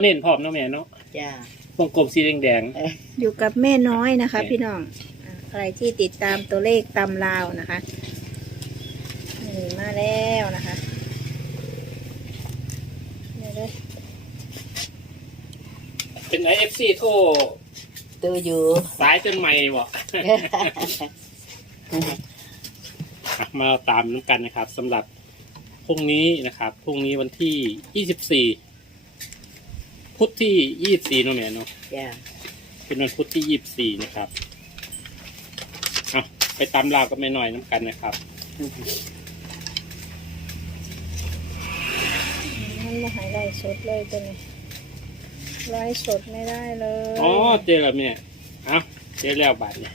เน้นพร้อมเนาะแม่เนาะจ้า วงกลมสีแดงเอ้ยอยู่กับแม่น้อยนะคะโอเคพี่น้องอ่าใครที่ติดตามตัวเลขตำลาวนะคะนี่มาแล้วนะคะเดี๋ยวเด้อๆ เป็นไอเอฟซีโทรตัวอยู่ สายจนใหม่บ่ อะมาตามน้ำกันนะครับสำหรับพรุ่งนี้นะครับพรุ่งนี้วันที่ยี่สิบสี่ พุธที่ยี่สิบสี่เนาะแม่เนาะจ้าเป็นวันพุธที่ยี่สิบสี่นะครับเอาไปตามราวกับแม่หน่อยน้ำกันนะครับมันมาหายไล่สดเลยตัวนี้ไล่สดไม่ได้เลยอ๋อเจอแล้วแม่เอาเจอแล้วบาทเนี่ย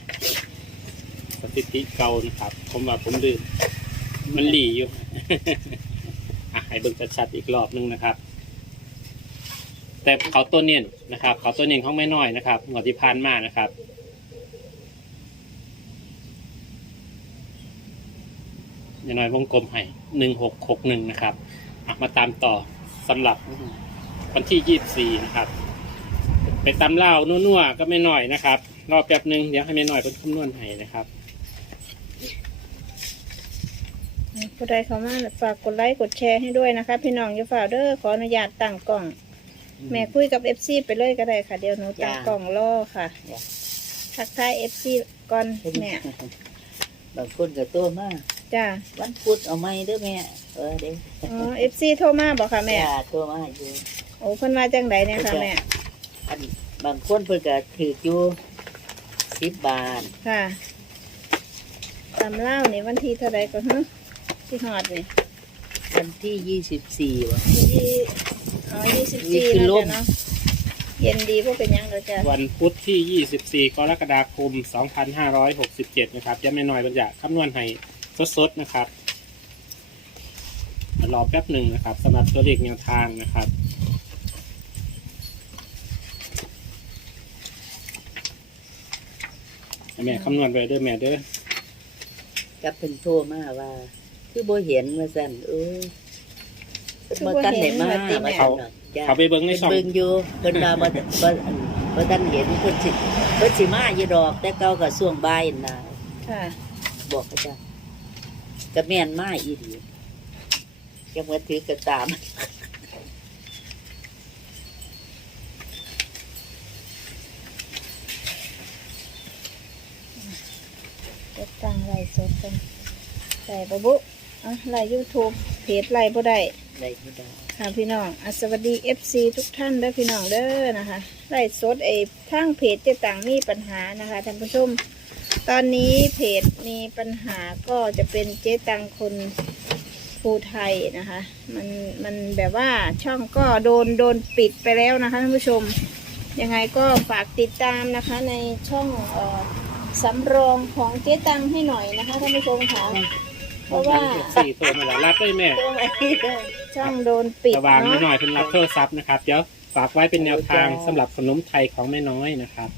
สถิติเก่านะครับ ผมว่าผมลืมมันหลีอยู่ อะให้เบิ่งชัดๆอีกรอบนึงนะครับ แต่เขาตัวเนียนนะครับ เขาตัวเนียนของแม่น้อยนะครับงวดที่ผ่านมานะครับแม่น้อยวงกลมให้หนึ่งหกหกหนึ่งนะครับมาตามต่อสำหรับวันที่ยี่สี่นะครับ ไปตำเล่านัวๆก็ไม่น้อยนะครับรอแป๊บหนึ่งเดี๋ยวให้แม่น้อยเป็นคำนวณให้นะครับผู้ใดเข้ามาฝากกดไลค์กดแชร์ให้ด้วยนะคะ พี่น้องอย่าฝ่ากเด้อขออนุญาตตั้งกล่อง แม่คุยกับเอฟซีไปเลยก็ได้ค่ะ เดี๋ยวหนูตั้งกล่องรอค่ะจ้าทักทายเอฟซีก่อนแม่บางคนก็ตัวมากจ้าวันพุธเอาไหมเด้อแม่ เออเด้อ๋อเอฟซีโทรมาบอกค่ะแม่จ้าตัวมาอยู่ โอ้เพิ่นมาจังไดเนี่ยค่ะแม่อันบางคนเพิ่นก็ถืออยู่สิบบาทค่ะตำเล่าวนี่วันที่เท่าไรก็ฮึที่หอดนี่วันที่ยี่สิบสี่วะยี่อ๋อ ยี่สิบนี่สี่คือนะลมจ๊ะเนาะเย็นดีพวกเป็นหยังเราจะวันพุธที่ 24 กรกฎาคม 2567 นะครับจะไม่น้อยบรรยากคำนวณให้สดๆนะครับรอแป๊บหนึ่งนะครับสำหรับตัวเลขแนวทางนะครับให้แม่คำนวณไปเด้อแม่เด้อกับเพิ่นโทรมาว่า คือบ่เห็นว่าซั่นเออ บ่ทันได้มาว่าซั่นเนาะจ้าเขาไปเบิ้งในเพิ่นช่อง เบิ่งอยู่เพิ่นว่าบ่บ่บ่ทันเห็นเพิ่นสิเพิ่นสิมาอยู่ดอก แต่เก่าก็ช่วงบ่ายน่ะ ค่ะ บอกเขาจ้าก็แม่นมาอีหลียังมาถือกระตามจะตั้งไล่สดกันใส่ปะบุอะไล่ยูทูบเพจไล่บ่ได้ ได้ไม่ได้ค่ะพี่น้องอสวัสดี FC ทุกท่านเด้อพี่น้องเด้อนะคะไล่สดไอ้ทางเพจเจต่างมีปัญหานะคะท่านผู้ชม ตอนนี้เพจมีปัญหาก็จะเป็นเจ๊ตังคนภูไทยนะคะ มันมันแบบว่าช่องก็โดนโดนปิดไปแล้วนะคะท่านผู้ชม ยังไงก็ฝากติดตามนะคะในช่องออสำรองของเจ๊ตังให้หน่อยนะคะท่านผู้ชมค่ะ เพราะว่าสี่ตัวมาแล้วรับได้แม่ตัวไหนเด้อช่องโดนปิดระวางไม่เนาะน้อยเป็นรับโทรศัพท์นะครับ เดี๋ยวฝากไว้เป็นแนวทางสำหรับขนมไทยของแม่น้อยนะครับ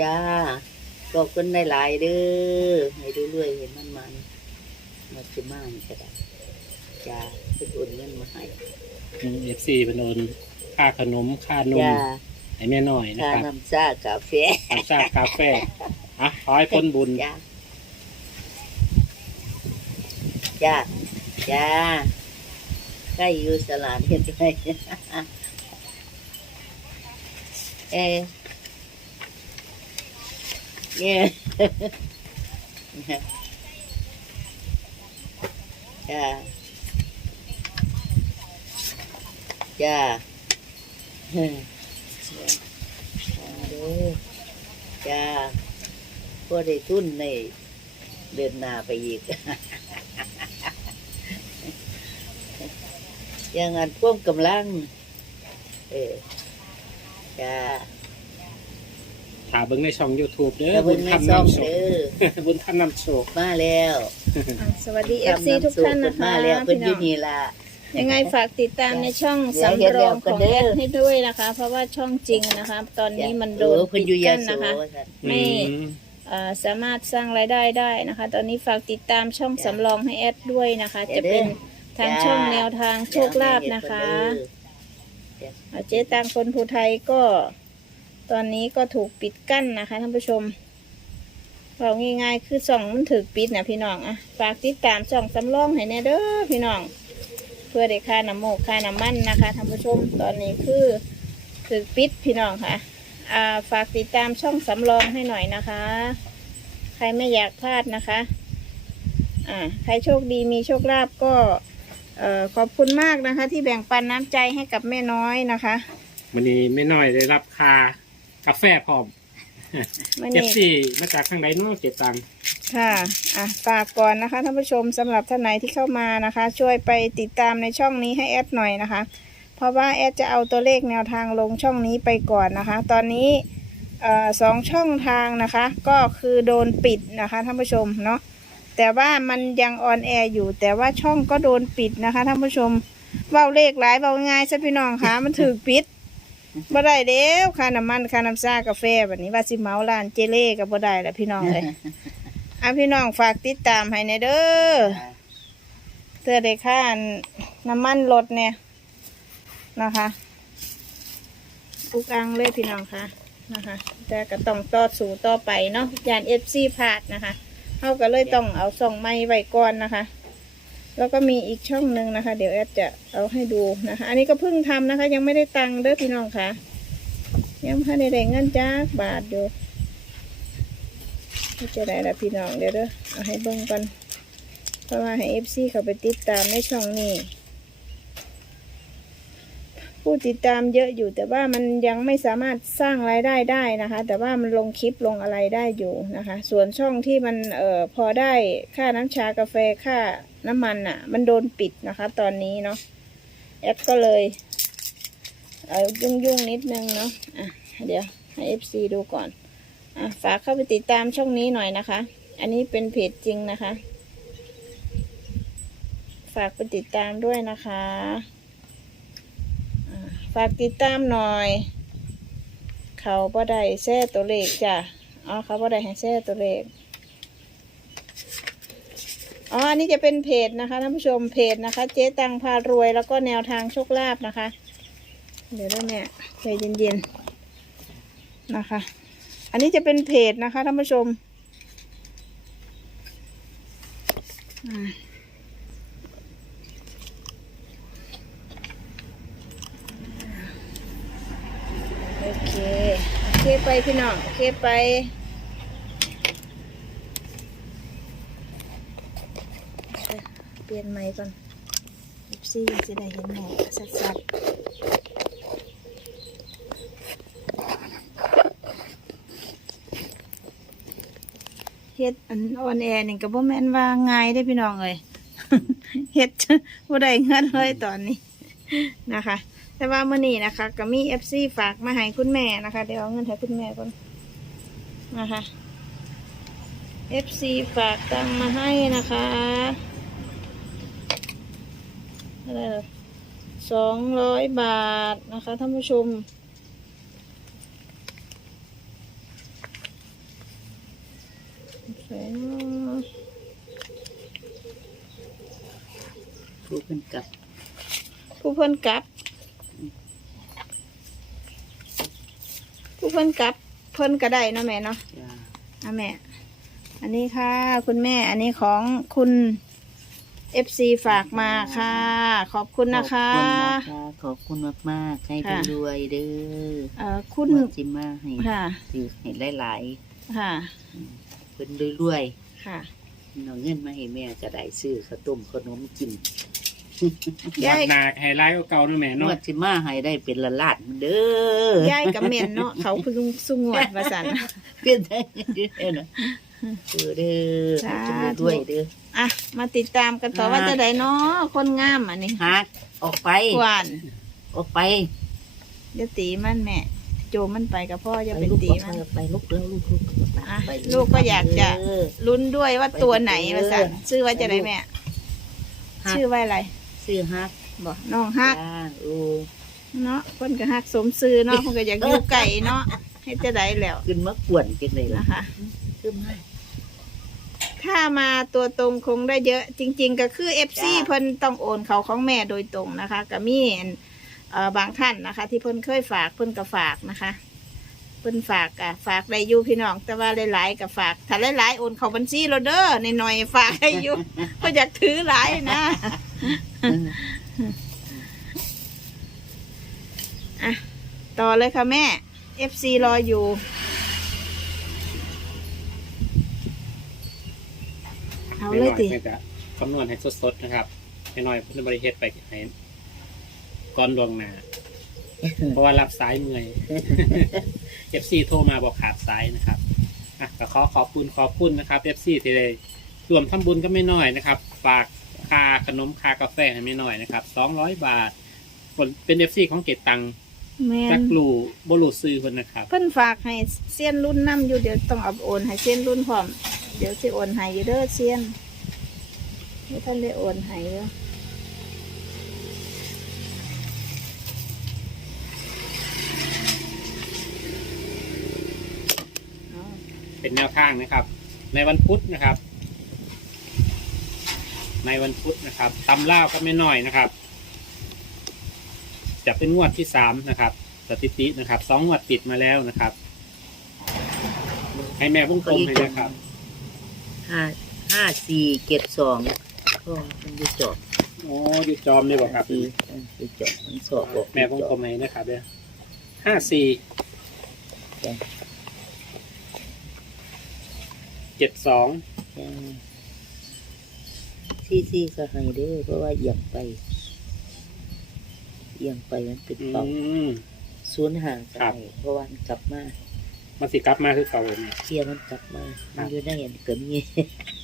จ้าขอบคุณหลายๆเด้อให้เรื่อยๆเห็นมันมันมาสิมานี่ก็ได้จ้าเพิ่นโอนเงินมาให้เอฟซีเป็นโอนค่าขนมค่านมจ้าให้แม่น้อยนะค่าครับน้ำชากาแฟตามชาติกาแฟ อะขอให้พ้นบุญ จ้าจ้าจ้าใกล้อยู่สลาดเห็นไหมเอเนี่ยจ้าจ้าจ้าเด้อจ้า พอได้ทุนในเดินหน้าไปอีกยังงานพ่วงกำลัง เออจ้าถาเบิ้งในช่อง YouTube เด้อแล้วบุเบิ่ญงในทำซ่องนำโชเด้คอบุญทำนำโชคมาแล้วอะสวัสดี FC ทุกท่านนะคะมาแล้วเพิ่นพี่อน้ยู่องนี่ล่ะยังไงฝากติดตามในช่องเดี๋ยวสำเห็นรแล้อวงก็ของเด้แออดให้ด้วยนะคะ เพราะว่าช่องจริงนะคะ ตอนนี้มันโดนเออเพิ่นปิอยู่ดยากั้นโสนะคะว่าซั่นไม่อืมเอ่อ สามารถสร้างรายได้ได้นะคะ ตอนนี้ฝากติดตามช่องสำรองให้แอดด้วยนะคะ จะเป็นทางช่องแนวทางโชคลาภนะคะอ่าเจ๊ตังคนภูไทยก็ตอนนี้ก็ถูกปิดกั้นนะคะท่านผู้ชมเราง่ายๆคือส่องมันถือปิดนะพี่น้องอะฝากติดตามส่องสำรองให้แน่เด้อพี่น้อง เพื่อได้ค่าน้ำโมกค่าน้ำมันนะคะท่านผู้ชมตอนนี้คือถือปิดพี่น้องค่ะอ่า ฝากติดตามช่องสำรองให้หน่อยนะคะ ใครไม่อยากพลาดนะคะอ่าใครโชคดีมีโชคลาภก็เอ่อขอบคุณมากนะคะ ที่แบ่งปันน้ำใจให้กับแม่น้อยนะคะวันนี้ไม่น้อยได้รับคากาแฟพร้อมไม่เจ็บนี่สี่มาจากทางไหนเนาะเจ็บตังค่ะอะฝากก่อนนะคะท่านผู้ชมสำหรับท่านไหนที่เข้ามานะคะ ช่วยไปติดตามในช่องนี้ให้แอดหน่อยนะคะ เพราะว่าแอดจะเอาตัวเลขแนวทางลงช่องนี้ไปก่อนนะคะ ตอนนี้เอ่อสองช่องทางนะคะ ก็คือโดนปิดนะคะท่านผู้ชมเนาะแต่ว่ามันยังออนแอร์อยู่ แต่ว่าช่องก็โดนปิดนะคะท่านผู้ชมเว้าเลขหลายเว้าง่ายซะพี่น้องคะมันถูกปิดบ่ได้เด้วค่าน้ำมันค่าน้ำซ่ากาแฟแบบนี้ว่าสิเหมาร้านเจเล่ก็บ่ได้แหละพี่น้องเลยอะพี่น้องฝากติดตามให้ในเด้อเพื่อได้ค่าน้ำมันรถเนี่ย นะคะอุกอังเลยพี่น้องค่ะนะคะแต่ก็ต้องต่อสู่ต่อไปเนาะยานเอฟซีพาดนะคะเขาก็เลยต้องเอาส่องไม้ไว้ก่อนนะคะ แล้วก็มีอีกช่องหนึ่งนะคะ เดี๋ยวแอดจะเอาให้ดูนะคะ อันนี้ก็เพิ่งทำนะคะ ยังไม่ได้ตังค์เด้อพี่น้องค่ะ ยังไม่ได้ได้เงินจ้าบาทอยู่จะได้ละพี่น้องเดี๋ยวเด้อเอาให้เบิ่งกันเพราะว่าให้เอฟซีเขาไปติดตามในช่องนี้ ผู้ติดตามเยอะอยู่ แต่ว่ามันยังไม่สามารถสร้างรายได้ได้นะคะ แต่ว่ามันลงคลิปลงอะไรได้อยู่นะคะ ส่วนช่องที่มันเอ่อพอได้ค่าน้ำชากาแฟค่าน้ำมันอะ มันโดนปิดนะคะ ตอนนี้เนาะแอดก็เลยเออยุ่งยุ่งๆนิดนึงเนาะอะเดี๋ยวให้เอฟซีดูก่อนอะฝากเข้าไปติดตามช่องนี้หน่อยนะคะ อันนี้เป็นเพจจริงนะคะ ฝากไปติดตามด้วยนะคะาฝากติดตามหน่อย เขาบ่ได้แช่ตัวเลขจ้ะอ๋อเขาบ่ได้ให้แช่ตัวเลขอ๋ออันนี้จะเป็นเพจนะคะท่านผู้ชมเพจนะคะ เจ๊ตังพารวยแล้วก็แนวทางโชคลาภนะคะ เดี๋ยวด้แม่ใจเย็นๆนะคะ อันนี้จะเป็นเพจนะคะท่านผู้ชมอ่าโอเค โอเค ไปพี่น้องโอเคไปเปลี่ยนไม้ก่อนลิปซี่จะได้เห็นหมอสัดๆเฮ็ดอันออนแอร์นี่ก็บ่แม่นว่าง่ายได้พี่น้องเอ้ยเฮ็ดบ่ได้เงินเลยตอนนี้นะคะ แต่ว่ามื้อนี้นะคะก็มี FC ฝากมาให้คุณแม่นะคะ เดี๋ยวเอาเงินให้คุณแม่ก่อนนะคะ FC ฝากตังค์มาให้นะคะอะไรเหรอสองร้อยบาทนะคะท่านผู้ชมใส่เนาะลูกเป็นกับ ผู้เพิ่นกลับ ผู้เพิ่นกลับเพิ่นก็ได้เนาะแม่เนาะจ้าอะแม่ อันนี้ค่ะ คุณแม่ อันนี้ของคุณเอฟซีฝากมาค่ะ ขอบคุณนะคะ ขอบคุณนะคะขอบคุณมากๆให้ค่ะรวยๆเด้อเอ่อคุณงวดสิมาให้ค่ะถือให้หลายค่ะๆเพิ่นรวยค่ะๆน้องเงินมาให้แม่จะได้ซื้อข้าวต้มขนมกิน ยายหนาไฮไลท์เก่าๆเนาะแม่งเนาะวดสิมาให้ได้เป็นละลาดเด้อยายกับเมนเนาะเขาเพึ่งสุงวดว่าสัน เป็นได้เด้อนะเออเด้อสาธุให้รวยๆเด้ออะ มาติดตามกันต่อว่าจะได้เนาะคนงามอันนี้ฮักออกไปหวานออกไปเดี๋ยวตีมันแม่ โจมมันไปกับพ่อจะไปเป็นลูกตีไปมัน ไปลูกแล้วลูกลูกอะไปลูกก็อยากจะเออลุ้นด้วยว่าตัวไหนว่าสันเออชื่อว่าจะได้แม่ฮักชื่อว่าอะไร ซื้อฮักบอกน้องฮักจ้าโอ้เนาะเพิ่นก็ฮักสมซื้อเนาะเพิ่นก็อยากอยู่ไก่เนาะให้จะได้แล้วขึ้นมากวนกันเลยล่ะนะคะ ขึ้นมา ถ้ามาตัวตรงคงได้เยอะ จริง ๆ ก็คือเอฟซีจ้าเพิ่นต้องโอนเขาของแม่โดยตรงนะคะก็มีอันเอ่อบางท่านนะคะ ที่เพิ่นเคยฝากเพิ่นก็ฝากนะคะ เพิ่นฝากอะฝากได้อยู่พี่น้อง แต่ว่าหลายๆก็ฝาก ถ้าหลายๆโอนเข้าบัญชีเราเด้อในหน่อยๆฝากให้อยู่ก็อยากถือหลายนะ อะ ต่อเลยค่ะแม่ FC รออยู่ เอาเลยติ แม่จะคำนวณให้สดๆนะครับให้น้อยเพิ่นบริเฮ็ดไปให้ก่อนลวงหนาเพราะว่ารับสายเมื่อย FC โทรมาบอกขาดสายนะครับอะก็ขอขอบคุณขอบคุณนะครับ FC ที่ได้รวมทำบุญก็ไม่น้อยนะครับ ฝาก ค่าขนมค่ากาแฟให้ไม่น้อยนะครับ200บาทคนเป็น FC ของเกตตังแม่จันกลูบลูซื้อคนนะครับ เพิ่นฝากให้เซียนรุ่นน้ำอยู่เดี๋ยวต้องเอาโอนให้เซียนรุ่นพร้อม เดี๋ยวสิโอนให้อยู่เด้อเซียนไม่ท่านได้โอนให้เด้อเอาเป็นแนวทางนะครับ ในวันพุธนะครับ ในวันพุธนะครับตำล่าวก็ไม่น้อยนะครับ จะเป็นงวดที่สามนะครับ สถิตินะครับสองงวดติดมาแล้วนะครับ ให้แม่วงกลมให้นะครับห้าห้าสี่เจ็ดสองก็มันอยู่จอบโอ้อยู่จอมเลยบอกครับ สี่เอออยู่จอบมันสอบบอกแม่วงกลมให้นะครับเด้อห้าสี่เจ็ดสอง ซี่ซี่ก็ให้เด้อเพราะว่าเอียงไปเอียงไปมันเป็นอืเป่ามศูนย์ห่างกัครันบเพราะว่ามันกลับมามันสิกลับมาคือเก่าเลยเนี่ยเทียมันกลับมา มันอยู่ในอันเกิดมีอืม